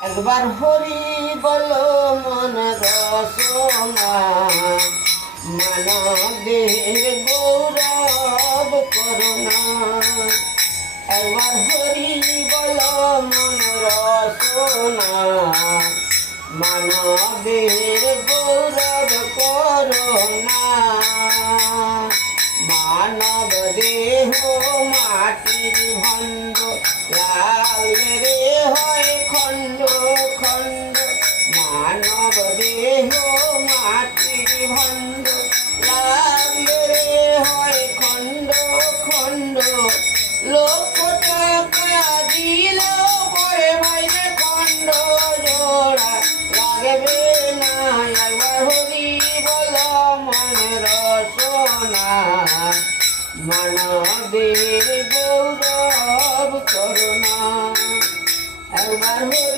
একবার হরি বল মন রসনা মানবের গৌরব করুণা। একবার হরি বল মন রসনা মানবের গৌরব করুণা। মানব দেহ মাটির ভণ্ড লালে হয় খণ্ড খণ্ড। মানব দেহ মাটির ভণ্ড লালে হয় খণ্ড খণ্ড। লক্ষ টাকা দিল পরে ভাইরে খণ্ড জোড়া লাগবে না। একবার হরি বল মনে রসনা মানবের গৌরব করুণা। একবার হরি